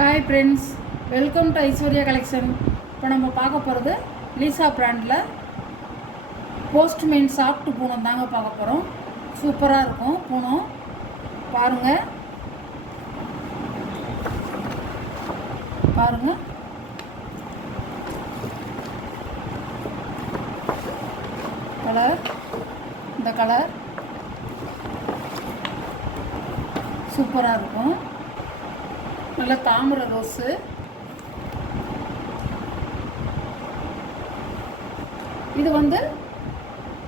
Hi friends, welcome to Aishwarya collection. இப்போ நம்ம பார்க்க போகிறது லீசா பிராண்டில் போஸ்ட்மேன் சாஃப்ட் பூனம் தாங்க பார்க்க போகிறோம். சூப்பராக இருக்கும் பூனம், பாருங்கள் பாருங்கள். கலர், இந்த கலர் சூப்பராக இருக்கும். நல்ல தாமரை ரோஸு, இது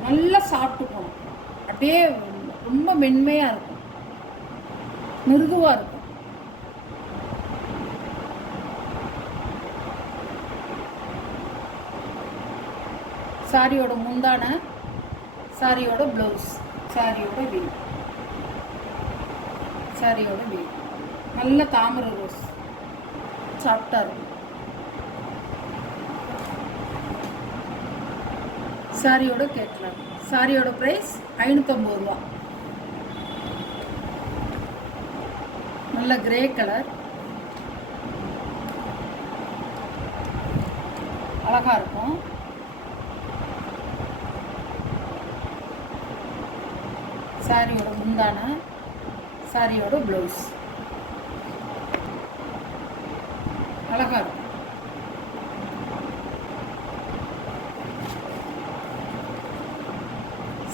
நல்லா சாப்பிட்டுக்கணும். அப்படியே ரொம்ப மென்மையாக இருக்கும், மிருதுவாக இருக்கும். சாரியோட முந்தான, சாரியோட ப்ளவுஸ், சாரியோட வீல், சாரியோட வீல் நல்ல தாமரை ரோஸ், சாஃப்டாக இருக்கும். சாரியோட கேட்கலாம். சாரியோட ப்ரைஸ் 550 ரூபா. நல்ல கிரே கலர், அழகாக இருக்கும். சாரியோட முந்தான, சாரியோட ப்ளவுஸ் அழகாக இருக்கும்.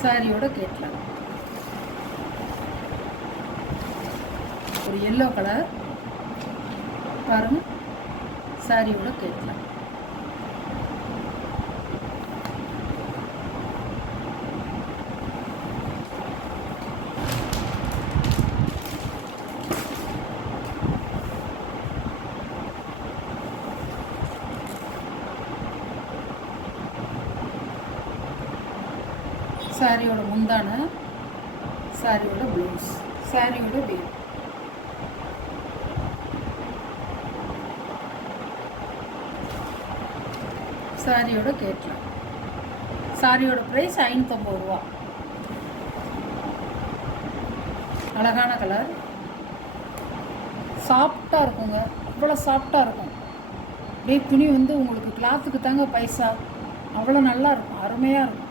சாரியோட கேட்கலாம். ஒரு எல்லோ கலர் பாருங்க, சாரியோட கேட்கலாம். சாரியோட முந்தான, சாரியோட ப்ளவுஸ், சாரியோட வீல். சாரியோட கேட்கலாம். சாரியோட ப்ரைஸ் 550 ரூபா. அழகான கலர், சாஃப்டாக இருக்குங்க. அவ்வளோ சாஃப்டாக இருக்கும். அப்படியே துணி உங்களுக்கு கிளாத்துக்கு தாங்க பைசா. அவ்வளோ நல்லா இருக்கும், அருமையாக இருக்கும்.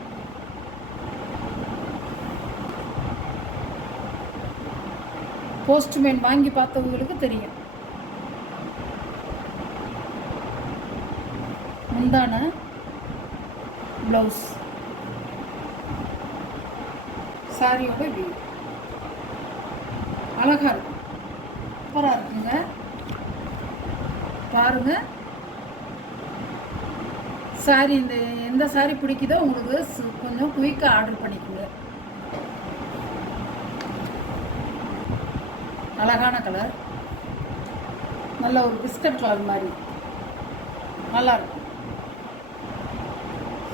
போஸ்ட்மேன் வாங்கி பார்த்தவங்களுக்கு தெரியும். முந்தான, ப்ளவுஸ், சாரியோட வியூ அழகாக இருக்கும், சூப்பராக இருக்குங்க. பாருங்க, சாரி எந்த சாரி பிடிக்குதோ உங்களுக்கு கொஞ்சம் குயிக்காக ஆர்டர் பண்ணிக்கோங்க. அழகான கலர், நல்ல ஒரு பிஸ்கட் கலர் மாதிரி நல்லா இருக்கும்,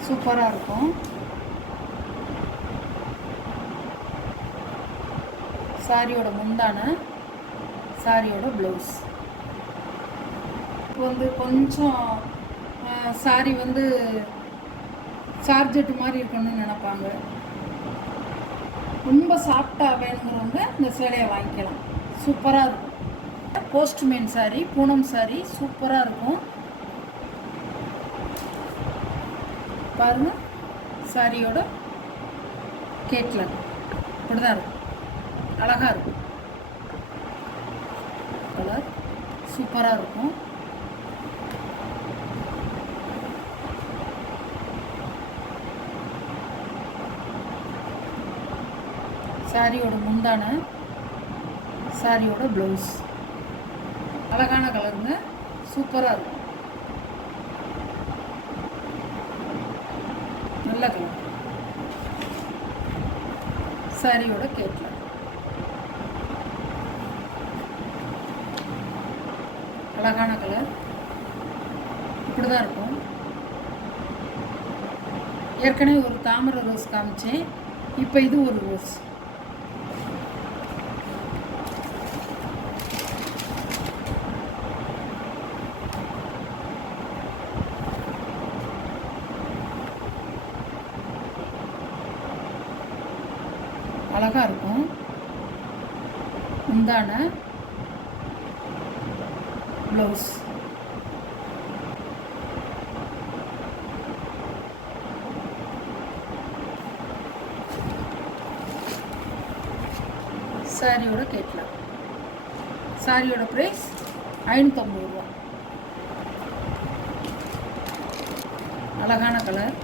சூப்பராக இருக்கும். சாரியோட முந்தான, சாரியோட ப்ளவுஸ். இப்போ கொஞ்சம் சாரி சார்ஜெட்டு மாதிரி இருக்கணும்னு நினைப்பாங்க. ரொம்ப சாஃப்டாக வேணுங்கிறவங்க இந்த சேலையை வாங்கிக்கலாம். சூப்பராக இருக்கும். போஸ்ட்மேன் சாரி, பூனம் சாரி சூப்பராக இருக்கும். பாருங்க, சாரியோட கேட்கலாம். இப்படிதான் இருக்கும், அழகாக இருக்கும். கலர் சூப்பராக இருக்கும். சாரியோட முந்தான, சாரியோட ப்ளவுஸ் அழகான கலருங்க, சூப்பராக இருக்கும். நல்ல கலர். சாரியோட கேட்கலாம். அழகான கலர், இப்படி தான் இருக்கும். ஏற்கனவே ஒரு தாமரை ரோஸ் காமிச்சேன், இப்போ இது ஒரு ரோஸ். அழகாக இருக்கும். முந்தான, ப்ளவுஸ். சாரியோட கேட்கலாம். சாரியோட ப்ரைஸ் 550 ரூபா. அழகான கலர்.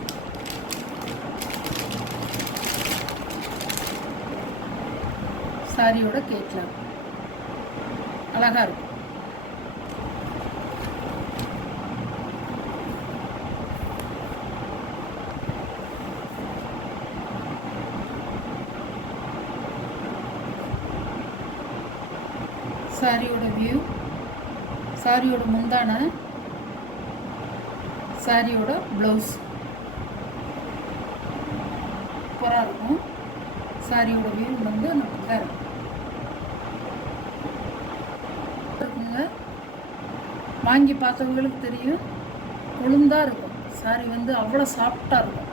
சாரியோட கேட்கலாம். அழகாக இருக்கும். சாரியோட வியூ, சாரியோட முந்தான, சாரியோட ப்ளவுஸ் சூப்பராக இருக்கும். சாரியோட வியூ வந்து நல்லா இருக்குங்க. வாங்கி பார்த்தவங்களுக்கு தெரியும், கொழுந்தாக இருக்கும். சாரி வந்து அவ்வளோ சாஃப்டாக இருக்கும்.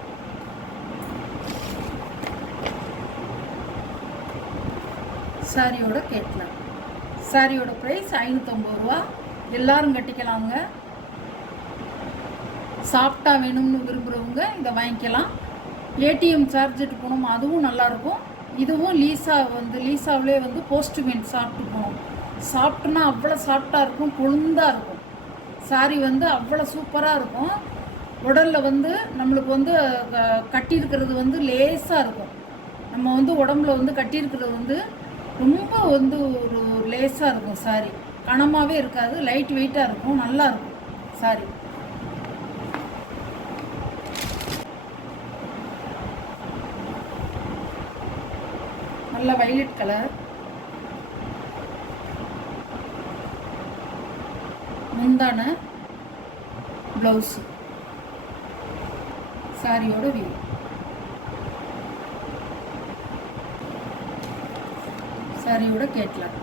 சாரியோட கேட்கலாம். சாரியோட ப்ரைஸ் 550 ரூபா. எல்லோரும் கட்டிக்கலாங்க. சாஃப்டாக வேணும்னு விரும்புகிறவங்க இதை வாங்கிக்கலாம். ஏடிஎம் சார்ஜெட்டு போகணும், அதுவும் நல்லாயிருக்கும். இதுவும் லீசாவிலே வந்து போஸ்ட்மேன் சாப்பிட்டு போகணும். சாப்பிட்டுனா அவ்வளோ சாஃப்டாக இருக்கும், கொழுந்தாக இருக்கும். சாரி வந்து அவ்வளோ சூப்பராக இருக்கும். உடலில் வந்து நம்மளுக்கு வந்து கட்டியிருக்கிறது வந்து லேசாக இருக்கும். நம்ம வந்து உடம்புல வந்து கட்டியிருக்கிறது வந்து ரொம்ப வந்து ஒரு லேசாக இருக்கும். சாரி கனமாகவே இருக்காது, லைட் வெயிட்டாக இருக்கும், நல்லாயிருக்கும் சாரி. நல்ல வைலட் கலர். முந்தான, ப்ளவுஸு. சாரியோட வியூ. சாரியோட கேட்கலாம்.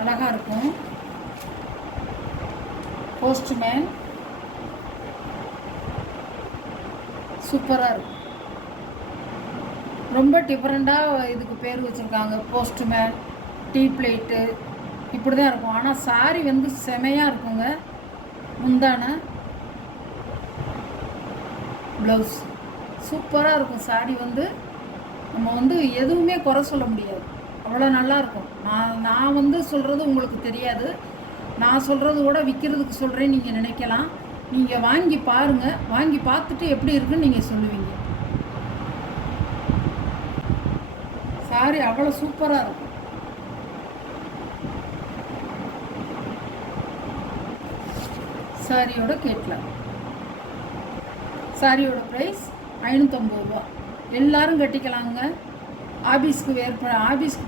அழகாக இருக்கும். போஸ்ட்மேன் சூப்பராக இருக்கும். ரொம்ப டிஃப்ரெண்ட்டாக இதுக்கு பேர் வச்சுருக்காங்க. போஸ்ட்மேன், டீ பிளேட்டு இப்படி தான் இருக்கும். ஆனால் சாரி வந்து செமையாக இருக்குங்க. முந்தான, ப்ளவுஸ் சூப்பராக இருக்கும். சாரி வந்து நம்ம வந்து எதுவுமே குறை சொல்ல முடியாது, அவ்வளோ நல்லாயிருக்கும். நான் வந்து சொல்கிறது உங்களுக்கு தெரியாது. நான் சொல்கிறது கூட விற்கிறதுக்கு சொல்கிறேன்னு நீங்கள் நினைக்கலாம். நீங்கள் வாங்கி பாருங்கள். வாங்கி பார்த்துட்டு எப்படி இருக்குன்னு நீங்கள் சொல்லுவீங்க. சாரி அவ்வளோ சூப்பராக இருக்கும். சாரியோட கேட்கலாம். சாரியோட ப்ரைஸ் 550 ரூபா. எல்லோரும் கட்டிக்கலாங்க. ஆஃபீஸ்க்கு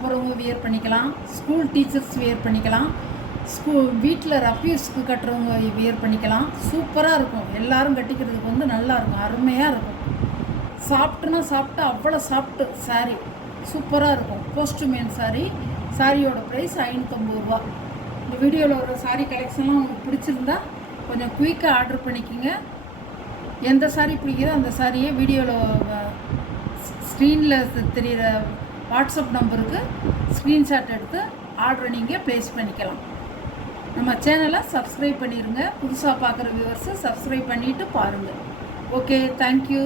போகிறவங்க வியர் பண்ணிக்கலாம். ஸ்கூல் டீச்சர்ஸ் வியர் பண்ணிக்கலாம். வீட்டில் ரஃப்யூஸ்க்கு கட்டுறவங்க வியர் பண்ணிக்கலாம். சூப்பராக இருக்கும். எல்லோரும் கட்டிக்கிறதுக்கு வந்து நல்லாயிருக்கும், அருமையாக இருக்கும். சாப்பிட்டு அவ்வளோ சாப்பிட்டு சாரி சூப்பராக இருக்கும். Postman sorry. சாரியோட ப்ரைஸ் 550 ரூபா. இந்த வீடியோவில் வர சாரி கலெக்ஷன்லாம் உங்களுக்கு பிடிச்சிருந்தா கொஞ்சம் குயிக்காக ஆர்டர் பண்ணிக்கோங்க. எந்த சாரி பிடிக்குதோ அந்த சாரியை வீடியோவில் ஸ்க்ரீனில் தெரிகிற வாட்ஸ்அப் நம்பருக்கு ஸ்க்ரீன்ஷாட் எடுத்து ஆர்டரை நீங்கள் ப்ளேஸ் பண்ணிக்கலாம். நம்ம சேனலை சப்ஸ்கிரைப் பண்ணிடுங்க. புதுசாக பார்க்குற வியூவர்ஸு சப்ஸ்கிரைப் பண்ணிவிட்டு பாருங்கள். Okay, thank you.